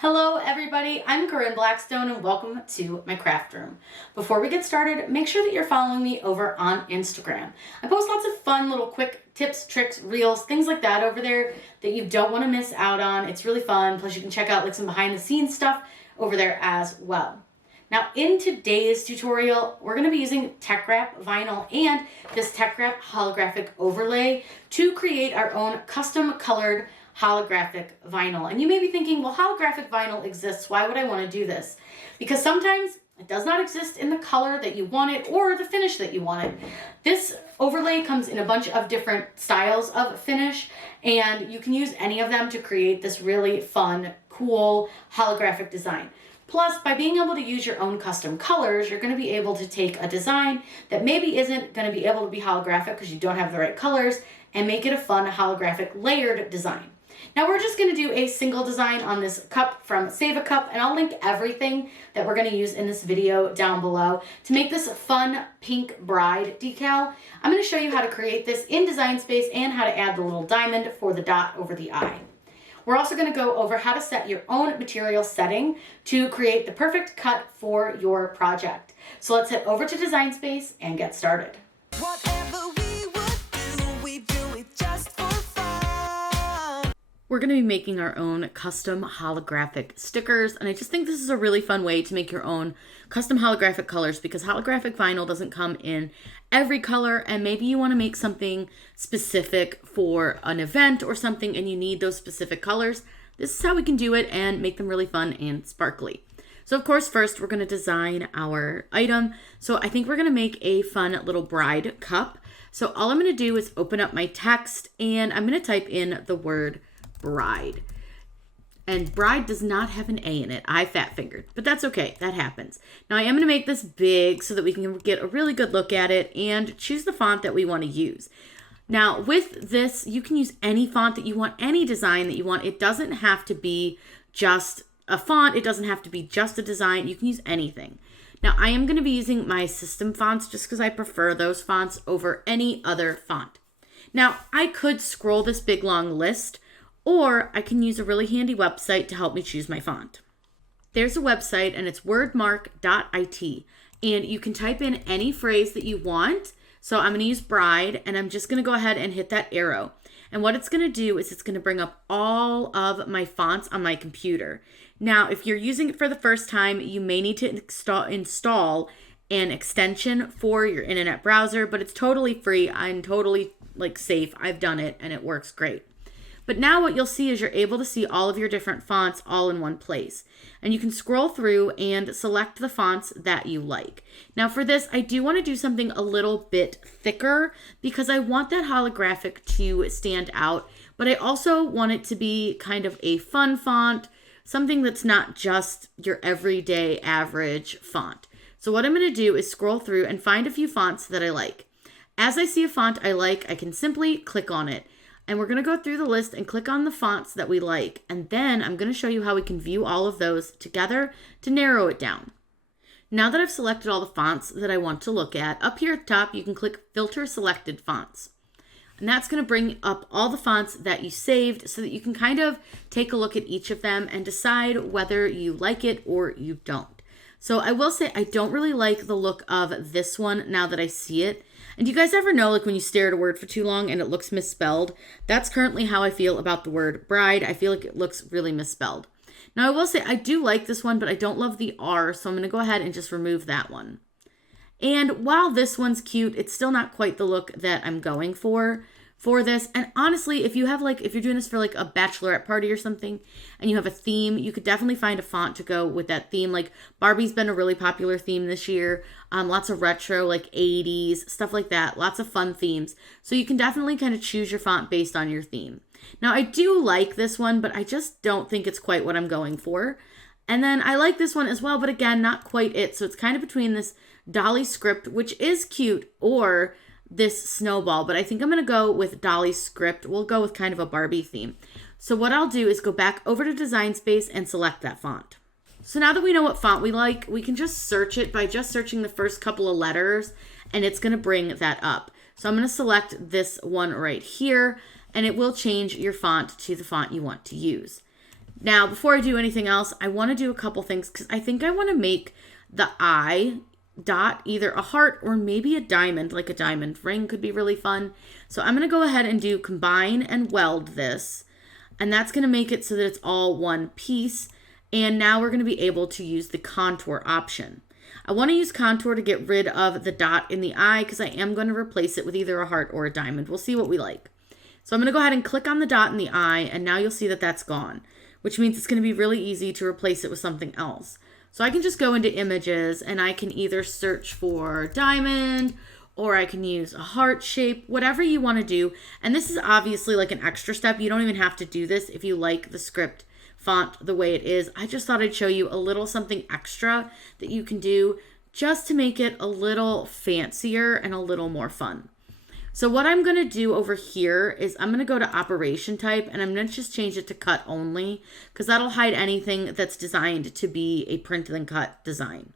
Hello everybody, I'm Corinne Blackstone and welcome to my craft room. Before we get started, make sure that you're following me over on Instagram. I post lots of fun little quick tips, tricks, reels, things like that over there that you don't want to miss out on. It's really fun, plus you can check out like some behind the scenes stuff over there as well. Now in today's tutorial, we're going to be using Teckwrap vinyl and this Teckwrap holographic overlay to create our own custom colored holographic vinyl. And you may be thinking, well, holographic vinyl exists. Why would I want to do this? Because sometimes it does not exist in the color that you want it or the finish that you want it. This overlay comes in a bunch of different styles of finish, and you can use any of them to create this really fun, cool holographic design. Plus, by being able to use your own custom colors, you're going to be able to take a design that maybe isn't going to be able to be holographic because you don't have the right colors and make it a fun holographic layered design. Now we're just going to do a single design on this cup from Save a Cup, and I'll link everything that we're going to use in this video down below to make this fun pink bride decal. I'm going to show you how to create this in Design Space and how to add the little diamond for the dot over the eye. We're also going to go over how to set your own material setting to create the perfect cut for your project. So let's head over to Design Space and get started. We're going to be making our own custom holographic stickers, and I just think this is a really fun way to make your own custom holographic colors because holographic vinyl doesn't come in every color, and maybe you want to make something specific for an event or something and you need those specific colors. This is how we can do it and make them really fun and sparkly. So of course, first we're going to design our item. So I think we're going to make a fun little bride cup. So all I'm going to do is open up my text and I'm going to type in the word bride. And bride does not have an A in it. I fat fingered, but that's okay. That happens. Now I am going to make this big so that we can get a really good look at it and choose the font that we want to use. Now with this, you can use any font that you want, any design that you want. It doesn't have to be just a font. It doesn't have to be just a design. You can use anything. Now I am going to be using my system fonts just because I prefer those fonts over any other font. Now I could scroll this big long list, or I can use a really handy website to help me choose my font. There's a website and it's wordmark.it, and you can type in any phrase that you want. So I'm going to use bride, and I'm just going to go ahead and hit that arrow. And what it's going to do is it's going to bring up all of my fonts on my computer. Now, if you're using it for the first time, you may need to install an extension for your internet browser, but it's totally free. I'm totally safe. I've done it and it works great. But now what you'll see is you're able to see all of your different fonts all in one place. And you can scroll through and select the fonts that you like. Now for this, I do want to do something a little bit thicker because I want that holographic to stand out, but I also want it to be kind of a fun font, something that's not just your everyday average font. So what I'm going to do is scroll through and find a few fonts that I like. As I see a font I like, I can simply click on it. And we're going to go through the list and click on the fonts that we like. And then I'm going to show you how we can view all of those together to narrow it down. Now that I've selected all the fonts that I want to look at, up here at the top, you can click Filter Selected Fonts. And that's going to bring up all the fonts that you saved so that you can kind of take a look at each of them and decide whether you like it or you don't. So I will say I don't really like the look of this one now that I see it. And do you guys ever know, when you stare at a word for too long and it looks misspelled? That's currently how I feel about the word bride. I feel like it looks really misspelled. Now, I will say I do like this one, but I don't love the R, so I'm going to go ahead and just remove that one. And while this one's cute, it's still not quite the look that I'm going for this. And honestly, if you're doing this for a bachelorette party or something and you have a theme, you could definitely find a font to go with that theme. Like Barbie's been a really popular theme this year. Lots of retro, 80s, stuff like that. Lots of fun themes. So you can definitely kind of choose your font based on your theme. Now, I do like this one, but I just don't think it's quite what I'm going for. And then I like this one as well, but again, not quite it. So it's kind of between this Dolly script, which is cute, or this snowball, but I think I'm going to go with Dolly script. We'll go with kind of a Barbie theme. So what I'll do is go back over to Design Space and select that font. So now that we know what font we like, we can just search it by just searching the first couple of letters, and it's going to bring that up. So I'm going to select this one right here, and it will change your font to the font you want to use. Now, before I do anything else, I want to do a couple things because I think I want to make the eye dot either a heart or maybe a diamond, like a diamond ring could be really fun. So I'm going to go ahead and do combine and weld this, and that's going to make it so that it's all one piece. And now we're going to be able to use the contour option. I want to use contour to get rid of the dot in the eye because I am going to replace it with either a heart or a diamond. We'll see what we like. So I'm going to go ahead and click on the dot in the eye, and now you'll see that that's gone, which means it's going to be really easy to replace it with something else. So I can just go into images and I can either search for diamond or I can use a heart shape, whatever you want to do. And this is obviously like an extra step. You don't even have to do this if you like the script font the way it is. I just thought I'd show you a little something extra that you can do just to make it a little fancier and a little more fun. So what I'm going to do over here is I'm going to go to operation type and I'm going to just change it to cut only because that'll hide anything that's designed to be a print then cut design.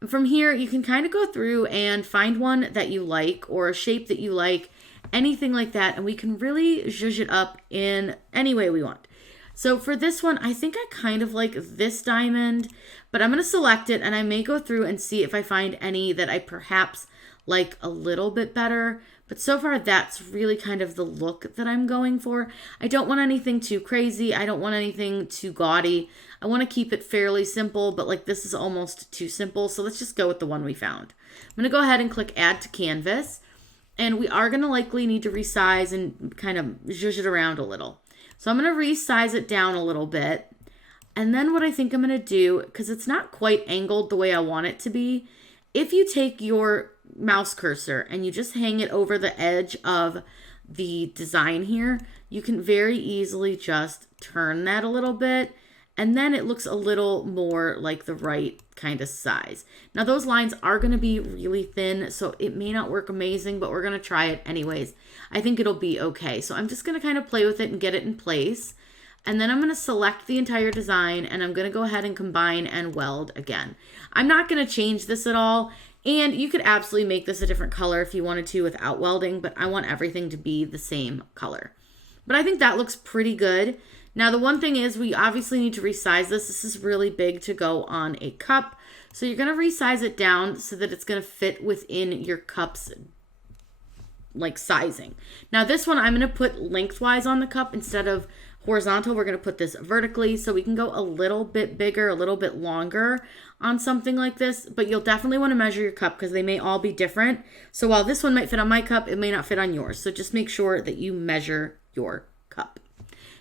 And from here, you can kind of go through and find one that you like or a shape that you like, anything like that, and we can really zhuzh it up in any way we want. So for this one, I think I kind of like this diamond, but I'm going to select it and I may go through and see if I find any that I perhaps like a little bit better. But so far, that's really kind of the look that I'm going for. I don't want anything too crazy. I don't want anything too gaudy. I want to keep it fairly simple, but like this is almost too simple. So let's just go with the one we found. I'm going to go ahead and click add to canvas. And we are going to likely need to resize and kind of zhuzh it around a little. So I'm going to resize it down a little bit. And then what I think I'm going to do, because it's not quite angled the way I want it to be, if you take your mouse cursor and you just hang it over the edge of the design here, you can very easily just turn that a little bit. And then it looks a little more like the right kind of size. Now those lines are going to be really thin, so it may not work amazing, but we're going to try it anyways. I think it'll be okay. So I'm just going to kind of play with it and get it in place. And then I'm going to select the entire design and I'm going to go ahead and combine and weld again. I'm not going to change this at all. And you could absolutely make this a different color if you wanted to without welding, but I want everything to be the same color. But I think that looks pretty good. Now, the one thing is we obviously need to resize this. This is really big to go on a cup. So you're going to resize it down so that it's going to fit within your cup's like sizing. Now, this one I'm going to put lengthwise on the cup instead of horizontal. We're going to put this vertically so we can go a little bit bigger, a little bit longer on something like this. But you'll definitely want to measure your cup because they may all be different. So while this one might fit on my cup, it may not fit on yours. So just make sure that you measure your cup.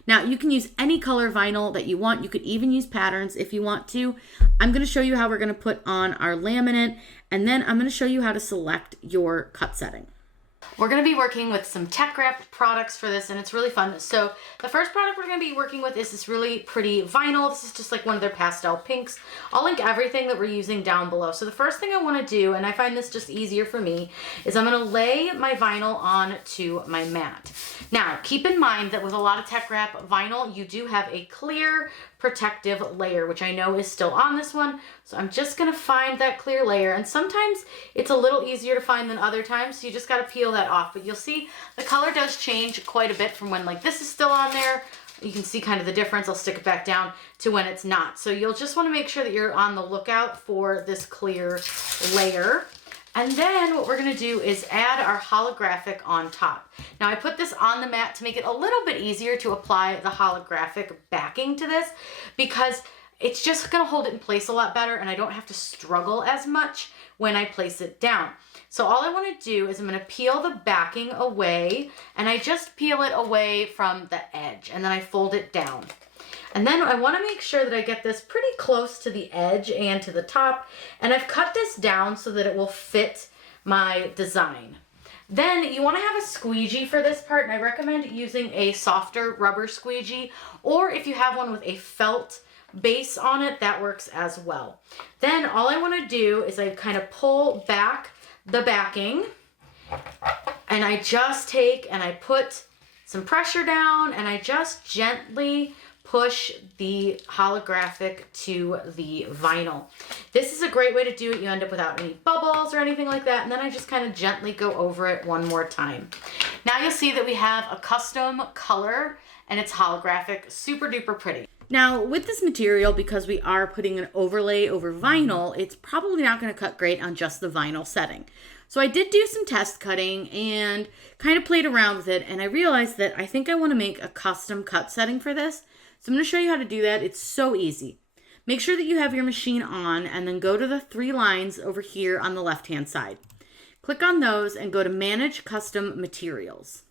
Now, you can use any color vinyl that you want. You could even use patterns if you want to. I'm going to show you how we're going to put on our laminate, and then I'm going to show you how to select your cut setting. We're going to be working with some Teckwrap products for this, and it's really fun. So the first product we're going to be working with is this really pretty vinyl. This is just like one of their pastel pinks. I'll link everything that we're using down below. So the first thing I want to do, and I find this just easier for me, is I'm going to lay my vinyl onto my mat. Now, keep in mind that with a lot of Teckwrap vinyl, you do have a clear protective layer, which I know is still on this one. So I'm just going to find that clear layer, and sometimes it's a little easier to find than other times, so you just got to peel that off. But you'll see the color does change quite a bit from when like this is still on there. You can see kind of the difference. I'll stick it back down to when it's not. So you'll just want to make sure that you're on the lookout for this clear layer. And then what we're going to do is add our holographic on top. Now I put this on the mat to make it a little bit easier to apply the holographic backing to this because it's just going to hold it in place a lot better and I don't have to struggle as much when I place it down. So all I want to do is I'm going to peel the backing away, and I just peel it away from the edge and then I fold it down. And then I want to make sure that I get this pretty close to the edge and to the top, and I've cut this down so that it will fit my design. Then you want to have a squeegee for this part, and I recommend using a softer rubber squeegee, or if you have one with a felt base on it, that works as well. Then all I want to do is I kind of pull back the backing, and I just take and I put some pressure down, and I just gently push the holographic to the vinyl. This is a great way to do it. You end up without any bubbles or anything like that. And then I just kind of gently go over it one more time. Now you'll see that we have a custom color and it's holographic, super duper pretty. Now with this material, because we are putting an overlay over vinyl, it's probably not going to cut great on just the vinyl setting. So I did do some test cutting and kind of played around with it, and I realized that I think I want to make a custom cut setting for this. So I'm going to show you how to do that. It's so easy. Make sure that you have your machine on and then go to the 3 lines over here on the left-hand side. Click on those and go to Manage Custom Materials.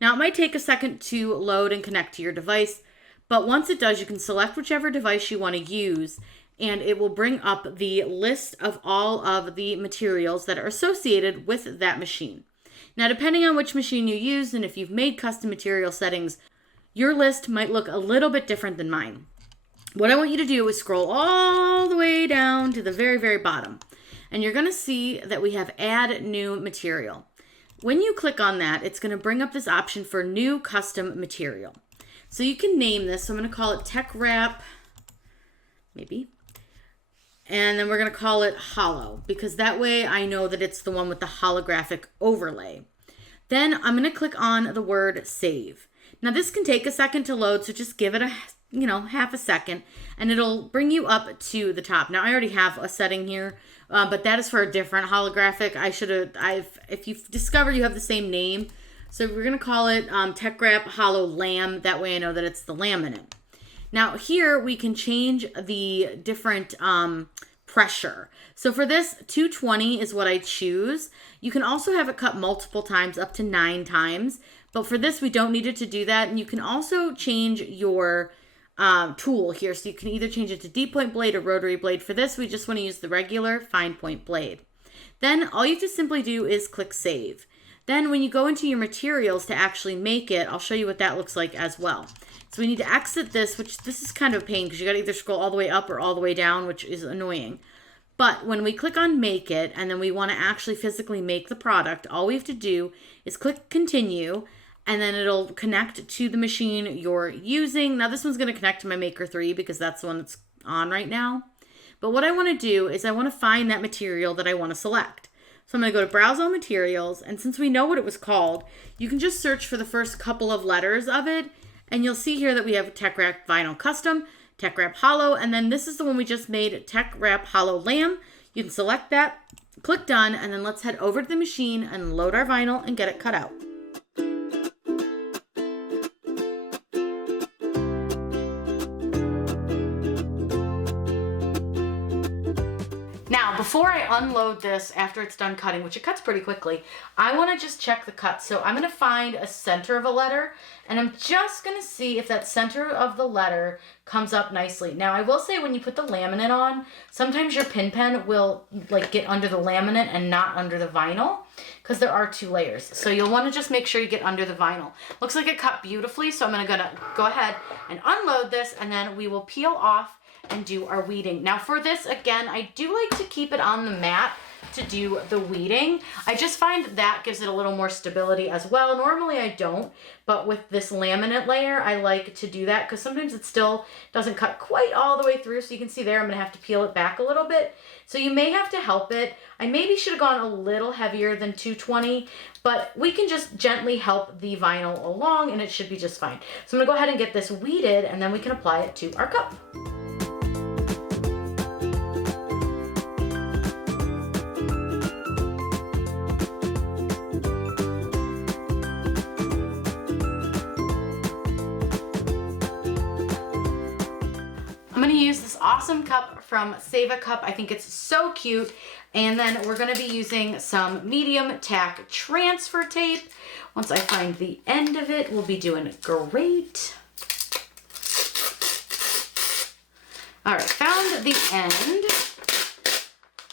Now it might take a second to load and connect to your device, but once it does, you can select whichever device you want to use, and it will bring up the list of all of the materials that are associated with that machine. Now, depending on which machine you use and if you've made custom material settings, your list might look a little bit different than mine. What I want you to do is scroll all the way down to the very, very bottom, and you're going to see that we have Add New Material. When you click on that, it's going to bring up this option for New Custom Material. So you can name this. So I'm going to call it Teckwrap, maybe. And then we're going to call it Holo, because that way I know that it's the one with the holographic overlay. Then I'm going to click on the word Save. Now this can take a second to load, so just give it a, half a second, and it'll bring you up to the top. Now I already have a setting here, but that is for a different holographic. If you've discovered you have the same name, so we're going to call it Teckwrap Holo Lam. That way I know that it's the laminate. Now here we can change the different pressure. So for this, 220 is what I choose. You can also have it cut multiple times, up to 9 times. But for this, we don't need it to do that. And you can also change your tool here. So you can either change it to deep point blade or rotary blade. For this, we just want to use the regular fine point blade. Then all you have to simply do is click Save. Then when you go into your materials to actually make it, I'll show you what that looks like as well. So we need to exit this, which this is kind of a pain because you got to either scroll all the way up or all the way down, which is annoying. But when we click on Make It, and then we want to actually physically make the product, all we have to do is click Continue, and then it'll connect to the machine you're using. Now this one's going to connect to my Maker 3 because that's the one that's on right now. But what I want to do is I want to find that material that I want to select. So I'm going to go to Browse All Materials, and since we know what it was called, you can just search for the first couple of letters of it, and you'll see here that we have Teckwrap Vinyl Custom, Teckwrap Holo, and then this is the one we just made, Teckwrap Holo Lam. You can select that, click Done, and then let's head over to the machine and load our vinyl and get it cut out. Now, before I unload this after it's done cutting, which it cuts pretty quickly, I want to just check the cut. So I'm going to find a center of a letter, and I'm just going to see if that center of the letter comes up nicely. Now, I will say when you put the laminate on, sometimes your pin pen will get under the laminate and not under the vinyl because there are 2 layers. So you'll want to just make sure you get under the vinyl. Looks like it cut beautifully, so I'm going to go ahead and unload this, and then we will peel off and do our weeding. Now for this, again, I do like to keep it on the mat to do the weeding. I just find that gives it a little more stability as well. Normally I don't, but with this laminate layer, I like to do that because sometimes it still doesn't cut quite all the way through. So you can see there, I'm gonna have to peel it back a little bit. So you may have to help it. I maybe should have gone a little heavier than 220, but we can just gently help the vinyl along and it should be just fine. So I'm gonna go ahead and get this weeded and then we can apply it to our cup. I'm going to use this awesome cup from Save a Cup. I think it's so cute. And then we're going to be using some medium tack transfer tape. Once I find the end of it, we'll be doing great. All right, found the end.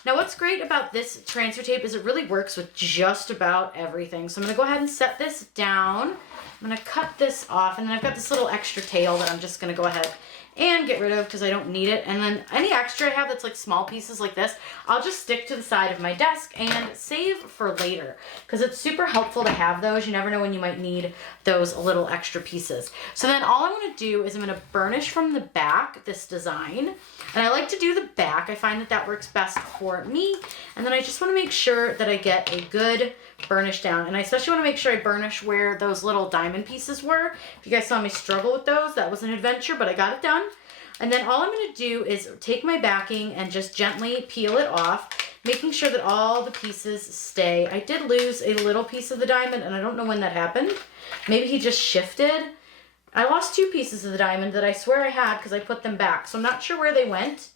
Now what's great about this transfer tape is it really works with just about everything. So I'm going to go ahead and set this down. I'm going to cut this off, and then I've got this little extra tail that I'm just going to go ahead and get rid of because I don't need it. And then any extra I have that's like small pieces like this, I'll just stick to the side of my desk and save for later because it's super helpful to have those. You never know when you might need those little extra pieces. So then all I'm going to do is I'm going to burnish from the back this design. And I like to do the back. I find that that works best for me. And then I just want to make sure that I get a good burnish down. And I especially want to make sure I burnish where those little diamonds diamond pieces were. If you guys saw me struggle with those, that was an adventure, but I got it done. And then all I'm gonna do is take my backing and just gently peel it off, making sure that all the pieces stay. I did lose a little piece of the diamond, and I don't know when that happened. Maybe he just shifted. I lost 2 pieces of the diamond that I swear I had because I put them back. So I'm not sure where they went.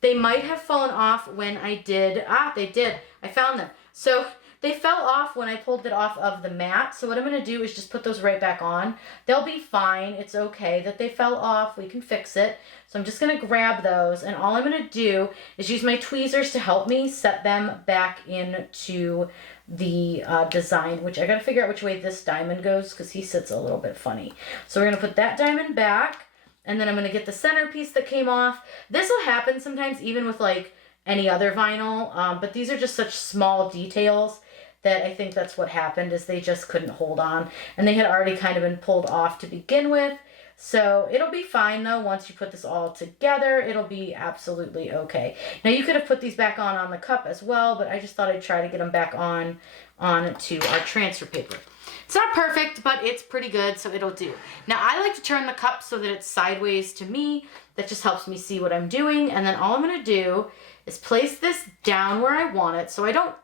They might have fallen off when I did, they did. I found them. So they fell off when I pulled it off of the mat. So what I'm gonna do is just put those right back on. They'll be fine. It's okay that they fell off. We can fix it. So I'm just gonna grab those, and all I'm gonna do is use my tweezers to help me set them back into the design, which I gotta figure out which way this diamond goes because he sits a little bit funny. So we're gonna put that diamond back, and then I'm gonna get the centerpiece that came off. This will happen sometimes even with like any other vinyl, but these are just such small details that I think that's what happened, is they just couldn't hold on, and they had already kind of been pulled off to begin with. So it'll be fine though. Once you put this all together, it'll be absolutely okay. Now you could have put these back on the cup as well, but I just thought I'd try to get them back on to our transfer paper. It's not perfect, but it's pretty good, so it'll do. Now I like to turn the cup so that it's sideways to me. That just helps me see what I'm doing. And then all I'm gonna do is place this down where I want it. So I don't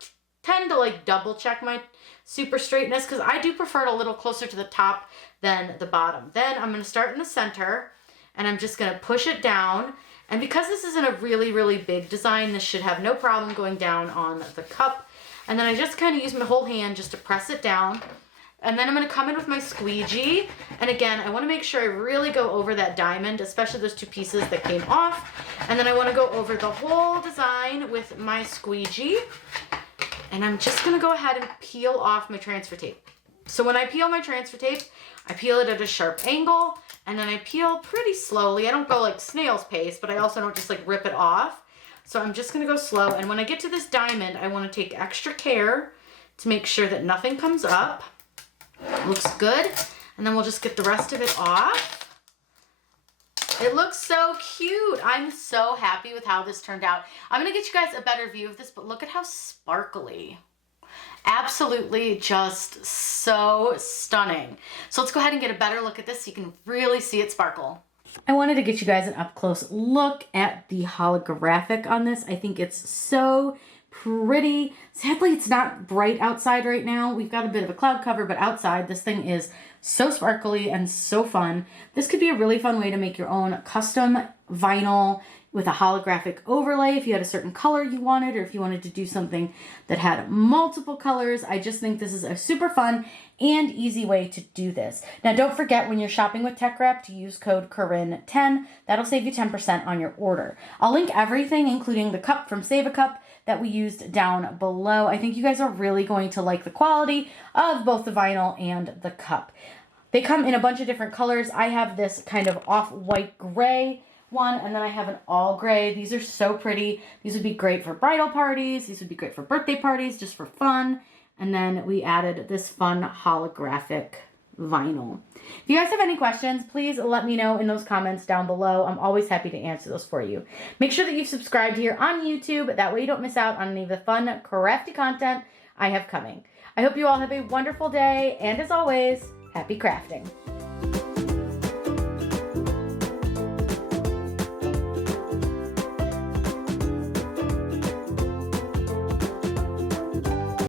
tend to like double check my super straightness because I do prefer it a little closer to the top than the bottom. Then I'm gonna start in the center, and I'm just gonna push it down. And because this isn't a really, really big design, this should have no problem going down on the cup. And then I just kind of use my whole hand just to press it down. And then I'm gonna come in with my squeegee. And again, I wanna make sure I really go over that diamond, especially those 2 pieces that came off. And then I wanna go over the whole design with my squeegee. And I'm just gonna go ahead and peel off my transfer tape. So when I peel my transfer tape, I peel it at a sharp angle, and then I peel pretty slowly. I don't go like snail's pace, but I also don't just like rip it off. So I'm just gonna go slow. And when I get to this diamond, I wanna take extra care to make sure that nothing comes up. Looks good. And then we'll just get the rest of it off. It looks so cute. I'm so happy with how this turned out. I'm gonna get you guys a better view of this, but look at how sparkly. Absolutely just so stunning. So let's go ahead and get a better look at this so you can really see it sparkle. I wanted to get you guys an up close look at the holographic on this. I think it's so pretty. Sadly, it's not bright outside right now. We've got a bit of a cloud cover, but outside this thing is so sparkly and so fun. This could be a really fun way to make your own custom vinyl with a holographic overlay if you had a certain color you wanted, or if you wanted to do something that had multiple colors. I just think this is a super fun and easy way to do this. Now, don't forget when you're shopping with Teckwrap to use code Corinne10. That'll save you 10% on your order. I'll link everything, including the cup from Save a Cup that we used, down below. I think you guys are really going to like the quality of both the vinyl and the cup. They come in a bunch of different colors. I have this kind of off-white gray one, and then I have an all gray. These are so pretty. These would be great for bridal parties. These would be great for birthday parties, just for fun. And then we added this fun holographic vinyl. If you guys have any questions, please let me know in those comments down below. I'm always happy to answer those for you. Make sure that you've subscribed here on YouTube. That way you don't miss out on any of the fun, crafty content I have coming. I hope you all have a wonderful day, and as always, happy crafting.